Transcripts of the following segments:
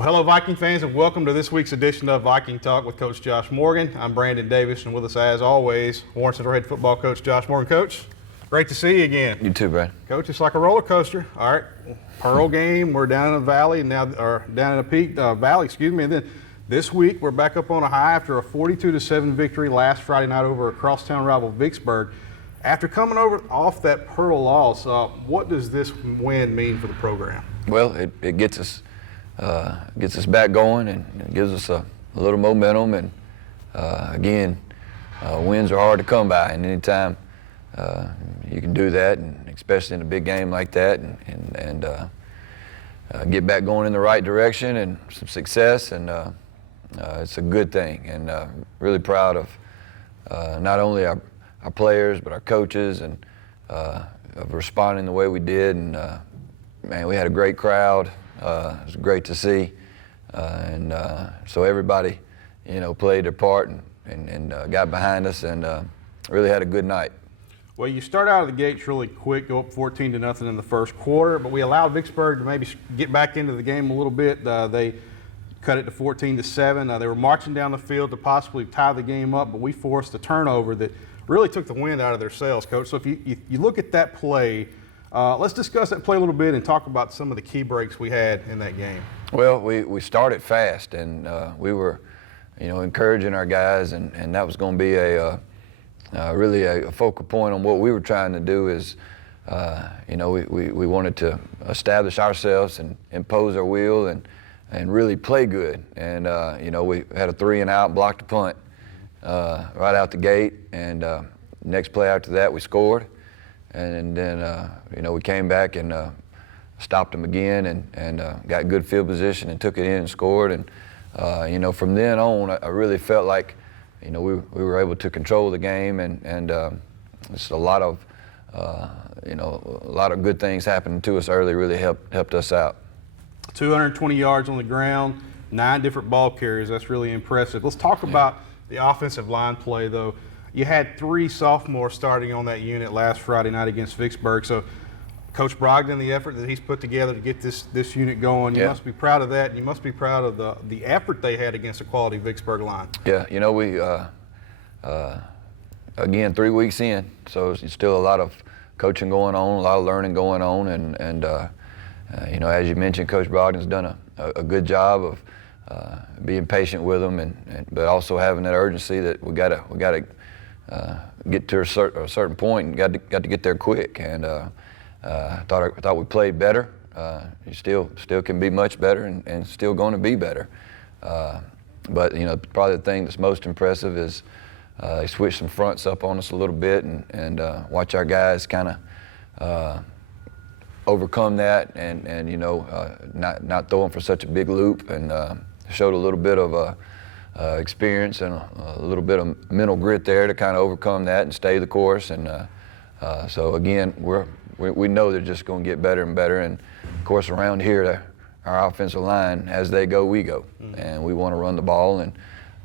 Well, hello, Viking fans, and welcome to this week's edition of Viking Talk with Coach Josh Morgan. I'm Brandon Davis, and with us, as always, Warren Central head football coach Josh Morgan. Coach, great to see you again. You too, Brad. Coach, it's like a roller coaster. All right, Pearl game, we're down in the valley now, or down in the Peak Valley, and then this week we're back up on a high after a 42-7 victory last Friday night over a crosstown rival Vicksburg. After coming over off that Pearl loss, what does this win mean for the program? Well, it gets us back going, and it gives us a little momentum. And again, wins are hard to come by, and anytime you can do that, and especially in a big game like that, and get back going in the right direction and some success, and it's a good thing. And really proud of not only our players but our coaches, and of responding the way we did. And man, we had a great crowd. It was great to see, and so everybody, played their part and got behind us, and really had a good night. Well, you start out of the gates really quick, go up 14-0 in the first quarter, but we allowed Vicksburg to maybe get back into the game a little bit. They cut it to 14-7. They were marching down the field to possibly tie the game up, but we forced a turnover that really took the wind out of their sails, Coach. So if you look at that play, let's discuss that play a little bit and talk about some of the key breaks we had in that game. Well, we started fast, and we were, encouraging our guys, and that was going to be really a focal point on what we were trying to do. Is we wanted to establish ourselves and impose our will and really play good. And we had a 3-and-out, blocked a punt right out the gate, and next play after that we scored. And then, we came back and stopped them again, and got good field position and took it in and scored. And, from then on, I really felt like, we were able to control the game, and just a lot of good things happening to us early really helped us out. 220 yards on the ground, 9 different ball carriers. That's really impressive. Let's talk about the offensive line play, though. You had 3 sophomores starting on that unit last Friday night against Vicksburg. So, Coach Brogdon, the effort that he's put together to get this unit going, you must be proud of that. And you must be proud of the effort they had against a quality Vicksburg line. Yeah, we again 3 weeks in, so it's still a lot of coaching going on, a lot of learning going on, and as you mentioned, Coach Brogdon's done a good job of being patient with them, but also having that urgency that we got to get to a certain point and got to get there quick. And I thought we played better. You still can be much better, and still going to be better. But probably the thing that's most impressive is they switched some fronts up on us a little bit, and watch our guys kind of overcome that, and not throwing for such a big loop, and showed a little bit of experience and a little bit of mental grit there to kind of overcome that and stay the course. And so again, we know they're just going to get better and better. And of course, around here, our offensive line, as they go, we go. And we want to run the ball, and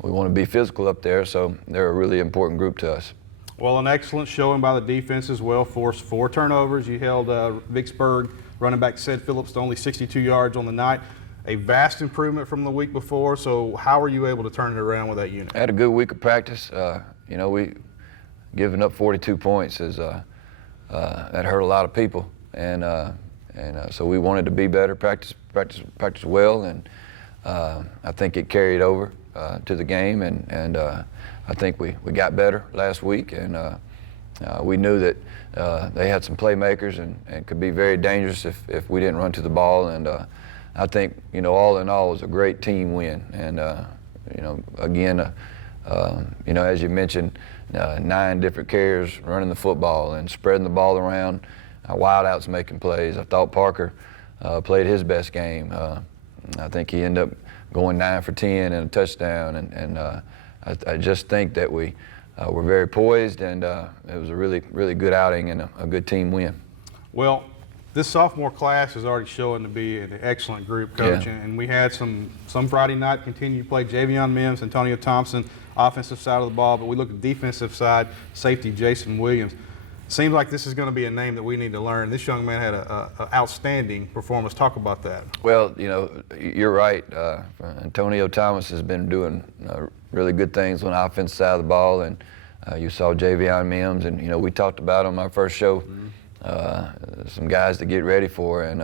we want to be physical up there. So they're a really important group to us. Well, an excellent showing by the defense as well. Forced 4 turnovers. You held Vicksburg running back Sed Phillips to only 62 yards on the night. A vast improvement from the week before. So how were you able to turn it around with that unit? I had a good week of practice. We giving up 42 points is that hurt a lot of people, and so we wanted to be better, practice well, and I think it carried over to the game, and I think we got better last week, and we knew that they had some playmakers and could be very dangerous if we didn't run to the ball. And I think, all in all, it was a great team win. And, again, as you mentioned, 9 different carriers running the football and spreading the ball around, wideouts making plays. I thought Parker played his best game. I think he ended up going 9 for 10 and a touchdown. And I just think that we were very poised, and it was a really, really good outing and a good team win. Well, this sophomore class is already showing to be an excellent group, Coach. Yeah. And we had some Friday night continue to play. Javion Mims, Antonio Thompson, offensive side of the ball. But we look at the defensive side, safety Jason Williams. Seems like this is going to be a name that we need to learn. This young man had a outstanding performance. Talk about that. Well, you're right. Antonio Thomas has been doing really good things on the offensive side of the ball, and you saw Javion Mims, and we talked about on my first show some guys to get ready for and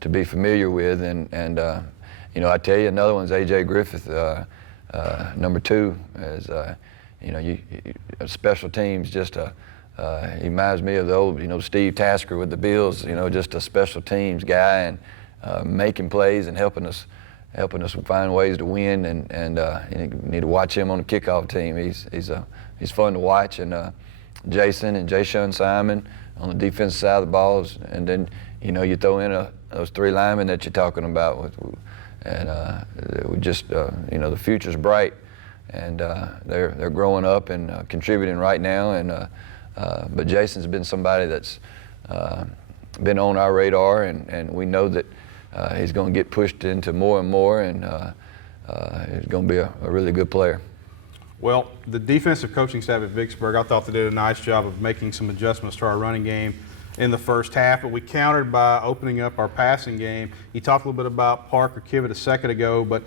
to be familiar with, and I tell you, another one's A.J. Griffith, number 2, is special teams. Just he reminds me of the old Steve Tasker with the Bills. Just a special teams guy, and making plays and helping us find ways to win. And you need to watch him on the kickoff team. He's fun to watch. And Jason and Jayshun Simon on the defensive side of the balls, and then you throw in those 3 linemen that you're talking about, and we just the future's bright, and they're growing up and contributing right now. And but Jason's been somebody that's been on our radar, and we know that he's going to get pushed into more and more, and he's going to be a really good player. Well, the defensive coaching staff at Vicksburg, I thought they did a nice job of making some adjustments to our running game in the first half, but we countered by opening up our passing game. You talked a little bit about Parker Kivett a second ago, but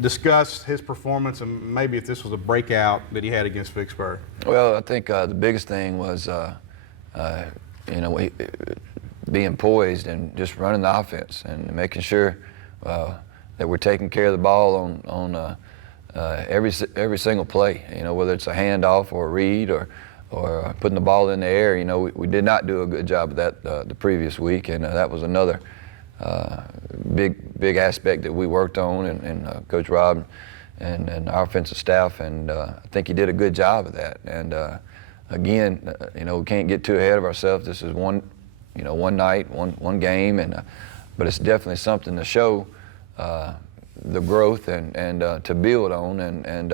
discuss his performance and maybe if this was a breakout that he had against Vicksburg. Well, I think the biggest thing was, being poised and just running the offense and making sure that we're taking care of the ball on every single play. Whether it's a handoff or a read or putting the ball in the air. We did not do a good job of that the previous week, and that was another big aspect that we worked on, and Coach Rob and our offensive staff, and I think he did a good job of that. And again, we can't get too ahead of ourselves. This is one night, one game, and but it's definitely something to show the growth and to build on. And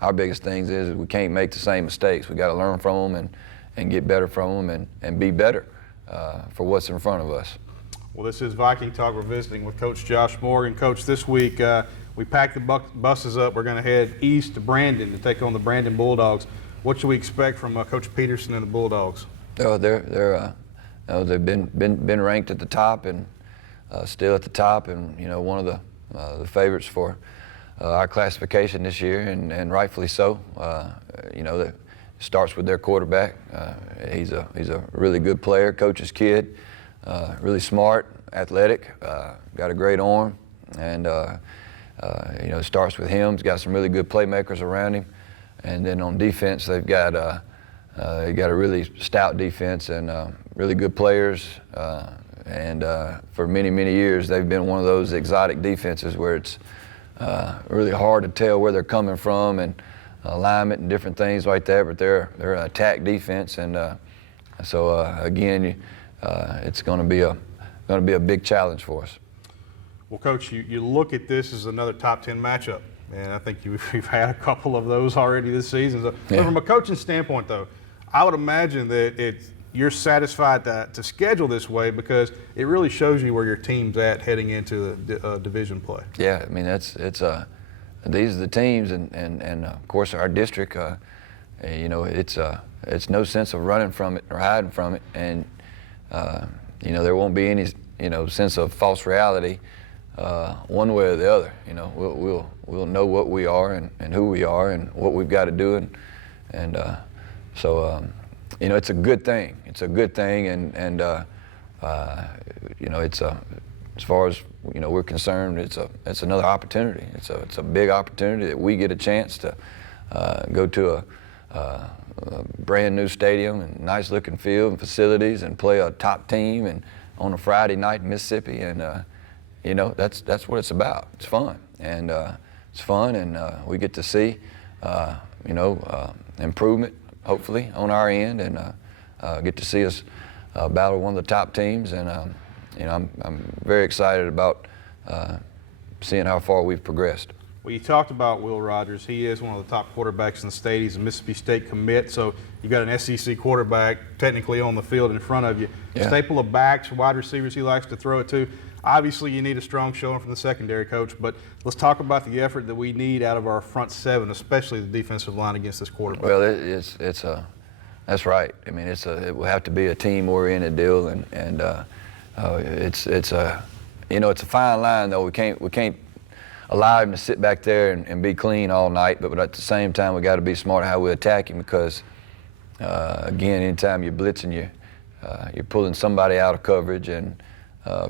our biggest things is we can't make the same mistakes. We got to learn from them and get better from them and be better for what's in front of us. Well, this is Viking Talk. We're visiting with Coach Josh Morgan. Coach, this week we packed the buses up. We're going to head east to Brandon to take on the Brandon Bulldogs. What should we expect from Coach Peterson and the Bulldogs? Oh, they've been ranked at the top and still at the top, and one of the favorites for our classification this year, and rightfully so. That starts with their quarterback. He's a really good player, coach's kid, really smart, athletic, got a great arm, and it starts with him. He's got some really good playmakers around him, and then on defense they've got a really stout defense and really good players. And for many years they've been one of those exotic defenses where it's really hard to tell where they're coming from and alignment and different things like that. But they're an attack defense, and so again, it's going to be a big challenge for us. Well, Coach, you look at this as another top 10 matchup, and I think we've had a couple of those already this season. So, Yeah. From a coaching standpoint, though, I would imagine that you're satisfied to schedule this way because it really shows you where your team's at heading into the division play. Yeah, I mean these are the teams, and of course our district. It's no sense of running from it or hiding from it, and there won't be any sense of false reality one way or the other. We'll know what we are and who we are and what we've got to do, and so it's a good thing. It's a good thing, and it's as far as we're concerned, it's another opportunity. It's a big opportunity that we get a chance to go to a brand new stadium and nice looking field and facilities and play a top team and on a Friday night in Mississippi, and that's what it's about. It's fun, and we get to see improvement hopefully on our end, and get to see us battle one of the top teams, and I'm very excited about seeing how far we've progressed. Well, you talked about Will Rogers. He is one of the top quarterbacks in the state. He's a Mississippi State commit, so you got an SEC quarterback technically on the field in front of you. Yeah. Staple of backs, wide receivers he likes to throw it to. Obviously, you need a strong showing from the secondary, Coach, but let's talk about the effort that we need out of our front seven, especially the defensive line against this quarterback. Well, it's That's right. I mean, it will have to be a team-oriented deal, and it's a it's a fine line though. We can't allow him to sit back there and be clean all night, but at the same time we got to be smart how we attack him, because again, anytime you're blitzing, you're pulling somebody out of coverage, and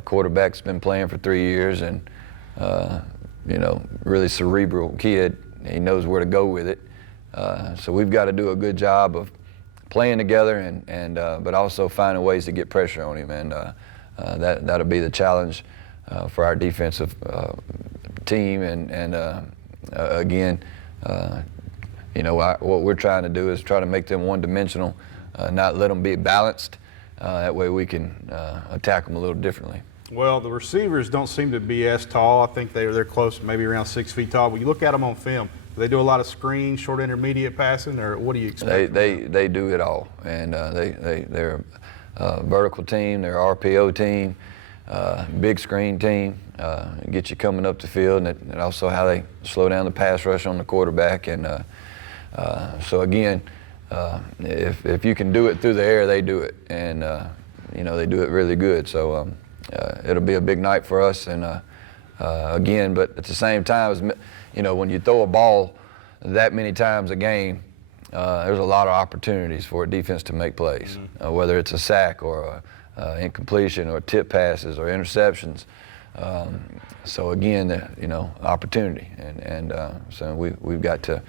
quarterback's been playing for 3 years, and really cerebral kid. He knows where to go with it. So we've got to do a good job of playing together, and but also finding ways to get pressure on him, and that'll be the challenge for our defensive team. And again, what we're trying to do is try to make them one-dimensional, not let them be balanced. That way we can attack them a little differently. Well, the receivers don't seem to be as tall. I think they're close, maybe around 6 feet tall. But you look at them on film. Do they do a lot of screen, short intermediate passing, or what do you expect? They do it all, and they're a vertical team, they're an RPO team, big screen team, get you coming up the field, and also how they slow down the pass rush on the quarterback. And so again, if you can do it through the air, they do it, and they do it really good. So it'll be a big night for us, and again, but at the same time, when you throw a ball that many times a game, there's a lot of opportunities for a defense to make plays, whether it's a sack or incompletion or tip passes or interceptions. So again, opportunity, and so we've got to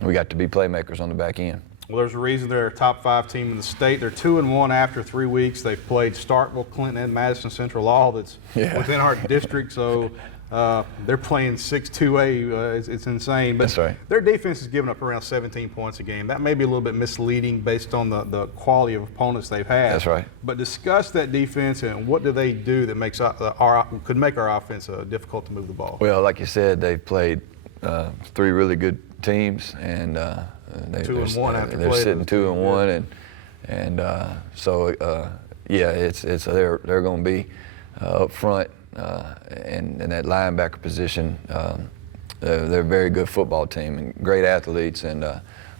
be playmakers on the back end. Well, there's a reason they're a top 5 team in the state. They're 2-1 after 3 weeks. They've played Starkville, Clinton, and Madison Central, all that's within our district. So they're playing 6-2A. It's insane. But that's right. Their defense is giving up around 17 points a game. That may be a little bit misleading based on the quality of opponents they've had. That's right. But discuss that defense, and what do they do that makes could make our offense difficult to move the ball? Well, like you said, they've played 3 really good teams, and they're sitting 2-1, and so they're going to be up front, and in that linebacker position. They're a very good football team and great athletes, and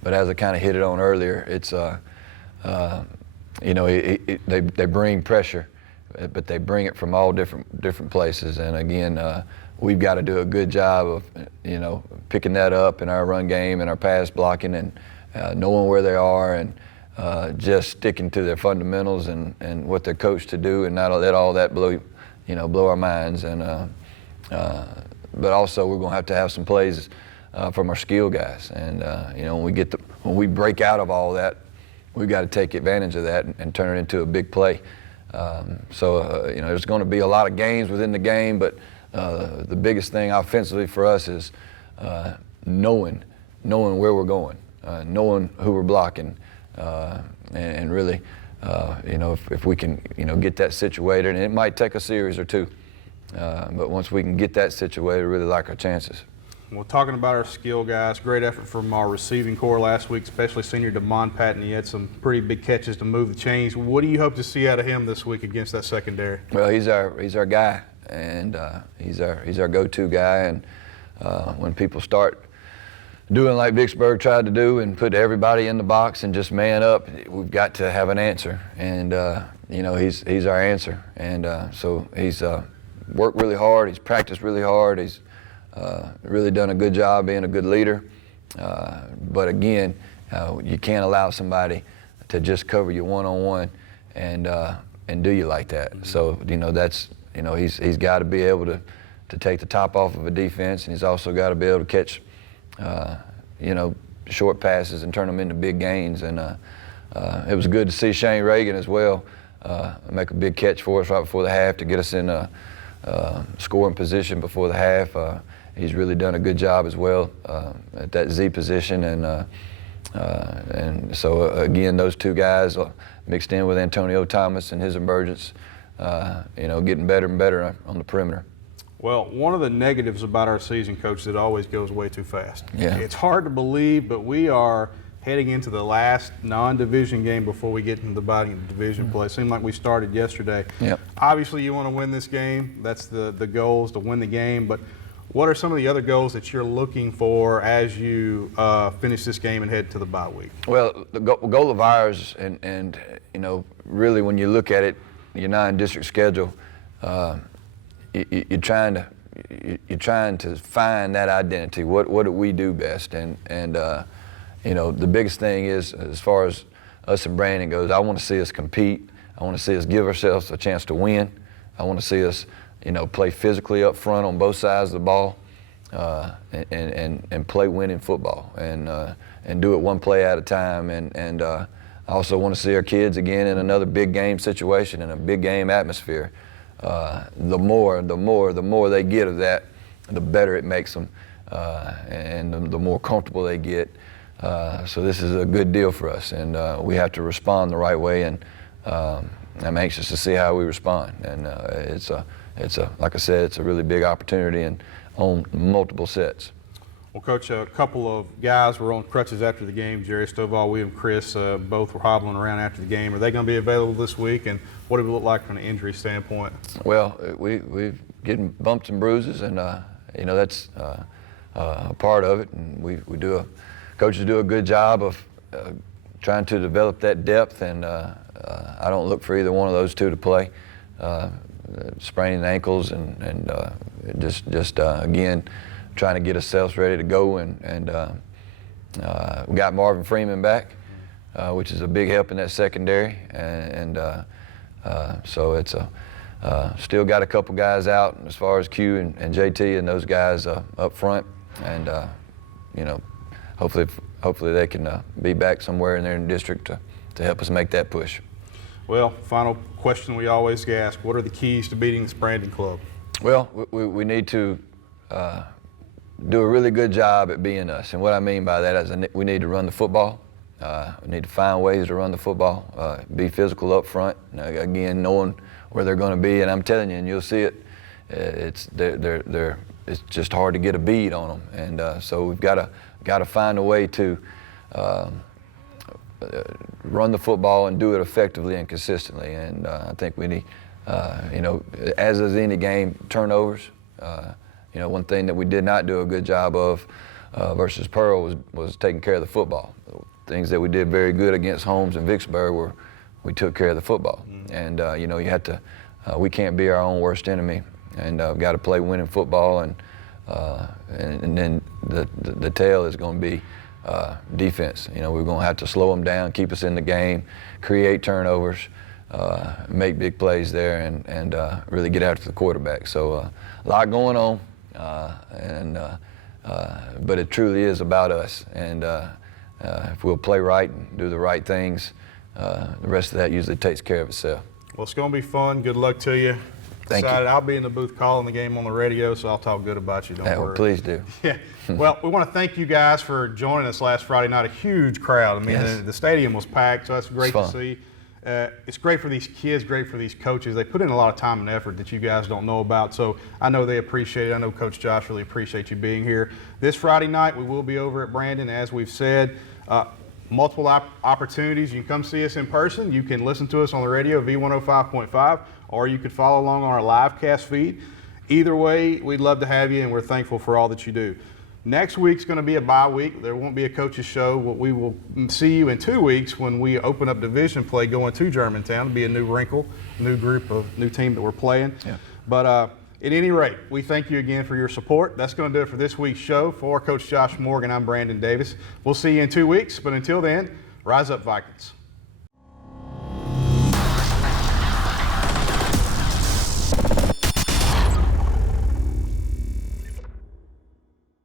but as I kind of hit it on earlier, it's they bring pressure, but they bring it from all different places, and again, we've got to do a good job of picking that up in our run game and our pass blocking, and knowing where they are, and just sticking to their fundamentals and what they're coached to do, and not let all that blow our minds. And but also we're going to have some plays from our skill guys, and when we break out of all that, we've got to take advantage of that and turn it into a big play. So there's going to be a lot of games within the game, but the biggest thing offensively for us is knowing where we're going, knowing who we're blocking, and really, if we can, get that situated, and it might take a series or 2, but once we can get that situated, really like our chances. Well, talking about our skill guys, great effort from our receiving core last week, especially senior DeMond Patton. He had some pretty big catches to move the chains. What do you hope to see out of him this week against that secondary? Well, he's our guy, and he's our go-to guy. And when people start doing like Vicksburg tried to do and put everybody in the box and just man up, we've got to have an answer. And he's our answer. And so he's worked really hard. He's practiced really hard. He's really done a good job being a good leader. But again, you can't allow somebody to just cover you one-on-one and do you like that. So that's he's got to be able to take the top off of a defense, and he's also got to be able to catch short passes and turn them into big gains. And it was good to see Shane Reagan as well make a big catch for us right before the half to get us in a scoring position before the half. He's really done a good job as well at that Z position, and so again, those 2 guys mixed in with Antonio Thomas and his emergence, getting better and better on the perimeter. Well, one of the negatives about our season, Coach, is it always goes way too fast. Yeah. It's hard to believe, but we are heading into the last non-division game before we get into the body of division play. It seemed like we started yesterday. Yep. Obviously, you want to win this game. That's the goal, is to win the game. But What are some of the other goals that you're looking for as you finish this game and head to the bye week? Well, the goal of ours, and really when you look at it, your 9-district schedule, you're trying to find that identity. What do we do best? And the biggest thing is, as far as us and Brandon goes, I want to see us compete. I want to see us give ourselves a chance to win. I want to see us, play physically up front on both sides of the ball, and play winning football, and do it one play at a time. And I also want to see our kids again in another big game situation, in a big game atmosphere. The more they get of that, the better it makes them, and the more comfortable they get. So this is a good deal for us, and we have to respond the right way. And I'm anxious to see how we respond. And it's like I said, it's a really big opportunity and on multiple sets. Well, Coach, a couple of guys were on crutches after the game. Jerry Stovall, William Chris, both were hobbling around after the game. Are they going to be available this week, and what do it look like from an injury standpoint? Well, we've getting bumps and bruises, and that's a part of it. And coaches do a good job of trying to develop that depth, and I don't look for either one of those two to play. Spraining ankles and just again trying to get ourselves ready to go, and we got Marvin Freeman back, which is a big help in that secondary, and so it's still got a couple guys out as far as Q and JT and those guys up front, and hopefully they can be back somewhere in their district to help us make that push. Well, final question we always ask, what are the keys to beating this Brandon club? Well, we need to do a really good job at being us. And what I mean by that is we need to run the football. We need to find ways to run the football, be physical up front, again, knowing where they're going to be. And I'm telling you, and you'll see it, it's just hard to get a bead on them. And so we've got to find a way to run the football and do it effectively and consistently. And I think we need, as is any game, turnovers. One thing that we did not do a good job of versus Pearl was taking care of the football. Things that we did very good against Holmes and Vicksburg were we took care of the football. And you have to, we can't be our own worst enemy, and we've got to play winning football. And then the tail is going to be defense. We're going to have to slow them down, keep us in the game, create turnovers, make big plays there, and really get after the quarterback. So a lot going on, but it truly is about us. And if we'll play right and do the right things, the rest of that usually takes care of itself. Well, it's going to be fun. Good luck to you. Thank you. I'll be in the booth calling the game on the radio, so I'll talk good about you. Don't worry. Well, please do. Yeah. Well, we want to thank you guys for joining us last Friday night. A huge crowd. I mean, yes. the stadium was packed, so that's great to see. It's great for these kids, great for these coaches. They put in a lot of time and effort that you guys don't know about, so I know they appreciate it. I know Coach Josh really appreciates you being here. This Friday night, we will be over at Brandon, as we've said. Multiple opportunities. You can come see us in person. You can listen to us on the radio, V105.5, or you could follow along on our live cast feed. Either way, we'd love to have you, and we're thankful for all that you do. Next week's going to be a bye week. There won't be a coach's show. We will see you in 2 weeks when we open up division play going to Germantown. It'll be a new wrinkle, new team that we're playing. Yeah. But at any rate, we thank you again for your support. That's going to do it for this week's show. For Coach Josh Morgan, I'm Brandon Davis. We'll see you in 2 weeks, but until then, rise up, Vikings.